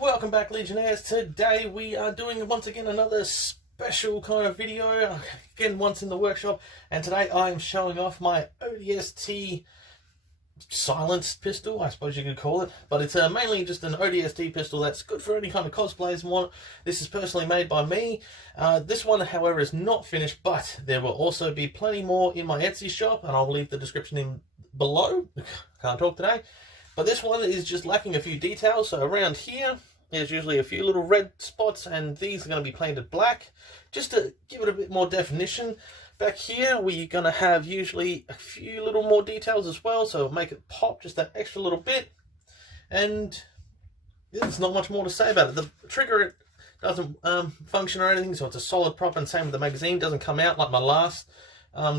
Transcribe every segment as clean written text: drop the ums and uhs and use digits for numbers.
Welcome back, Legionnaires. Today we are doing once again another special kind of video, again once in the workshop, and today I am showing off my Odst silenced pistol, I suppose you could call it, but it's mainly just an Odst pistol that's good for any kind of cosplayers and want. This is personally made by me. This one, however, is not finished, but there will also be plenty more in my Etsy shop, and I'll leave the description in below. Can't talk today. But this one is just lacking a few details. So around here, there's usually a few little red spots, and these are going to be painted black, just to give it a bit more definition. Back here, we're going to have usually a few little more details as well, so make it pop just that extra little bit. And there's not much more to say about it. The trigger, it doesn't function or anything, so it's a solid prop, and same with the magazine, doesn't come out like my last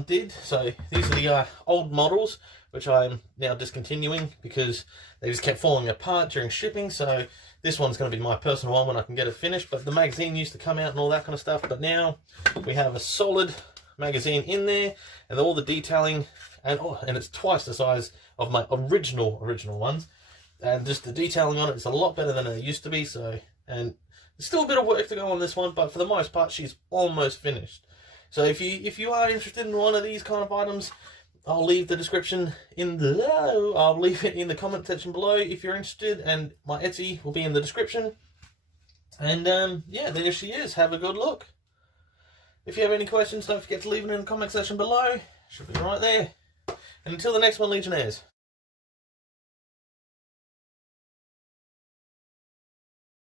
did. So these are the old models, which I'm now discontinuing because they just kept falling apart during shipping. So this one's going to be my personal one when I can get it finished. But the magazine used to come out and all that kind of stuff. But now we have a solid magazine in there, and all the detailing, and it's twice the size of my original ones. And just the detailing on it is a lot better than it used to be. So, and there's still a bit of work to go on this one, but for the most part, she's almost finished. So if you are interested in one of these kind of items, I'll leave the description in below. I'll leave it in the comment section below if you're interested, and my Etsy will be in the description. And yeah, there she is. Have a good look. If you have any questions, don't forget to leave it in the comment section below. Should be right there. And until the next one, Legionnaires.